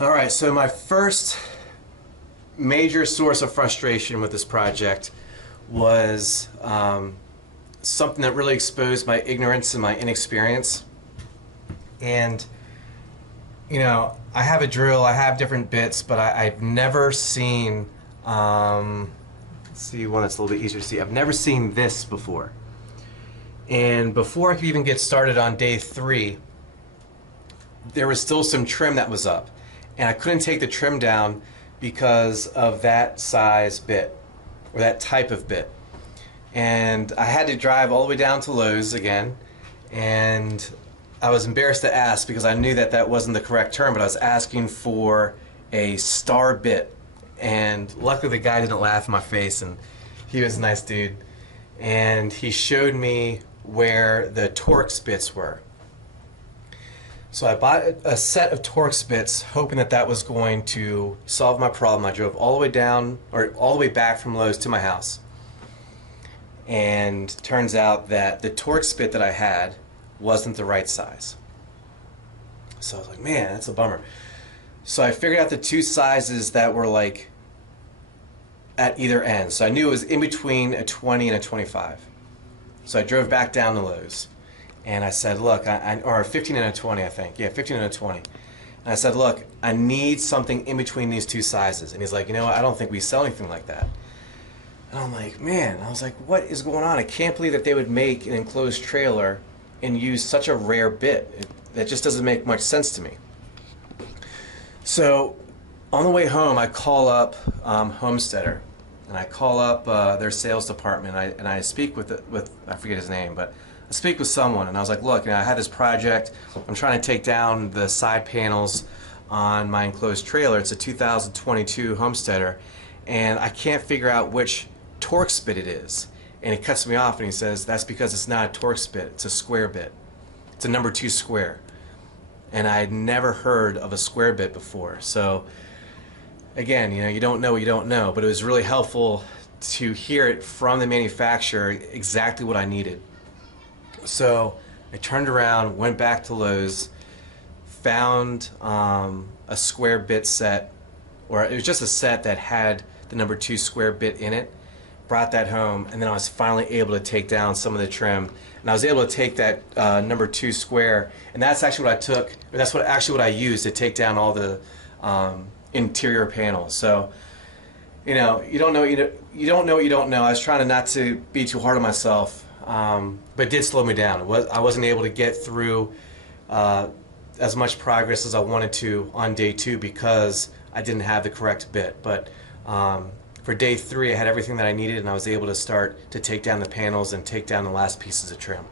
All right, so my first major source of frustration with this project was something that really exposed my ignorance and my inexperience. And, I have a drill, I have different bits, but I've never seen, let's see one that's a little bit easier to see. I've never seen this before. And before I could even get started on day 3, there was still some trim that was up. And I couldn't take the trim down because of that size bit, or that type of bit. And I had to drive all the way down to Lowe's again, and I was embarrassed to ask because I knew that that wasn't the correct term, but I was asking for a star bit. And luckily the guy didn't laugh in my face, and he was a nice dude. And he showed me where the Torx bits were. So I bought a set of Torx bits hoping that that was going to solve my problem. I drove all the way down, or all the way back from Lowe's to my house. And turns out that the Torx bit that I had wasn't the right size. So I was like, man, that's a bummer. So I figured out the two sizes that were like at either end. So I knew it was in between a 20 and a 25. So I drove back down to Lowe's. And I said, look, or a 15 and a 20, I think. Yeah, 15 and a 20. And I said, look, I need something in between these two sizes. And he's like, you know what, I don't think we sell anything like that. And I'm like, man, I was like, what is going on? I can't believe that they would make an enclosed trailer and use such a rare bit. That just doesn't make much sense to me. So on the way home, I call up Homesteader. And I call up their sales department. And I speak with I forget his name, but I speak with someone. And I was like, look, I had this project. I'm trying to take down the side panels on my enclosed trailer. It's a 2022 Homesteader. And I can't figure out which Torx bit it is. And he cuts me off and he says, that's because it's not a Torx bit, it's a square bit. It's a number 2 square. And I had never heard of a square bit before. So again, you don't know what you don't know, but it was really helpful to hear it from the manufacturer exactly what I needed. So I turned around, went back to Lowe's, found a square bit set, or it was just a set that had the number 2 square bit in it, brought that home, and then I was finally able to take down some of the trim. And I was able to take that number 2 square, and that's actually what I took, or that's actually what I used to take down all the interior panels. So, you don't know what you don't know what you don't know. I was trying not to be too hard on myself, but it did slow me down. I wasn't able to get through as much progress as I wanted to on day 2 because I didn't have the correct bit. But for day 3, I had everything that I needed, and I was able to start to take down the panels and take down the last pieces of trim.